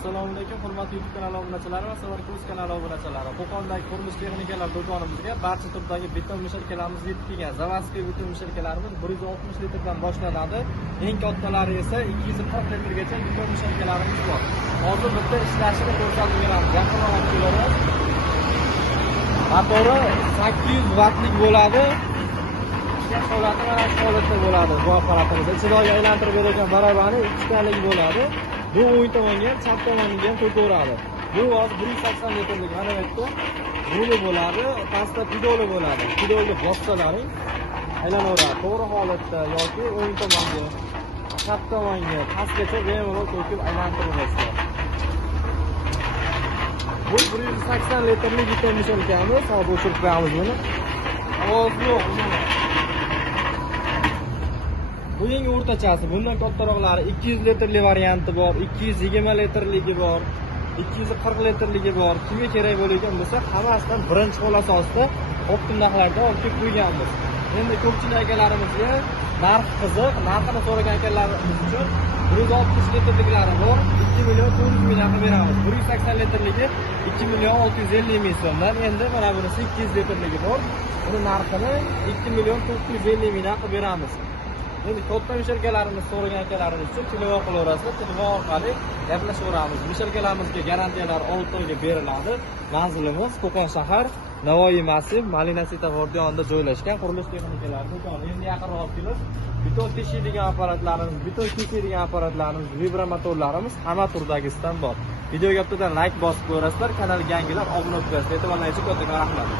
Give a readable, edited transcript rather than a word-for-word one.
Assalomu alaykum, hurmatli YouTube kanali obunachilari va Savarko'z kanali obunachilari. Qo'qondagi qurilish texnikalar do'konimizga barcha turdagi beton mishalkalarimiz yetib kelgan. Zavodskiy beton mishalkalarimiz 160 litrdan boshlanadi. Eng kattalari esa 240 litrgacha beton mishalkalarimiz bor. Hozir bitta ishlashini ko'rsatib beramiz. Yaqinroq olib kelamiz. Motori 800 vattlik bo'ladi. Ishlash holati mana shu holatda bo'ladi. Bu apparatimizda chiroyli aylantirib beradigan barabani 2 taligi bo'ladi. Bu o'ng tomonga, chap tomoniga ham ko'taveradi. Bu hozir 180 litrlik mana bu yerda ruli bo'ladi, pastda pedali bo'ladi. Pedalga bossalaring aylanaveradi. To'g'ri holatda yoki o'ng tomonga, chap tomonga, pastgacha bemalol to'kib aylantirib berasiz. Bu 180 litrlik beton mishalkamiz. Hozir o'chirib qo'yamiz buni. Ovoz yo'q. Bu eng o'rtachasi. Bundan kattaroqlari 200 litrli varianti bor, 220 litrligi bor, 240 litrligi bor. Kimga kerak bo'lgan bo'lsa, hammasidan birinchi qo'l asosida optim narxlarda olib kelib qo'yganmiz. Endi ko'pchilik akalarimizga narx qiziq, narxini so'ragan akalarimiz uchun 160 litrliklari bor, 2 million 400 ming qilib beramiz. 180 litrligi 2 million 650 ming so'mdan. Endi mana bunisi 200 litrligi bor. Buni narxini 2 million 450 ming qilib beramiz. Endi katta mishalkalarimiz so'ragan akalarimiz uchun telefon qilaverasizlar, telefon orqali gaplashaveramiz. Mishalkalarimizga garantiyalar 6 oyga beriladi. Manzilimiz Qo'qon shahar, Navoiy massiv, Malina svetofor yonida joylashgan qurilish texnikalari do'koni. Endi yaqinroq kelib, beton teshiydigan apparatlarimiz, beton kesadigan apparatlarimiz, vibromotorlarimiz hamma turdagisidan bor. Videoga bittadan like bosib qo'yasizlar, kanalga yangilar obuna bo'lib qo'yasizlar. E'tiborlaringiz uchun katta rahmat.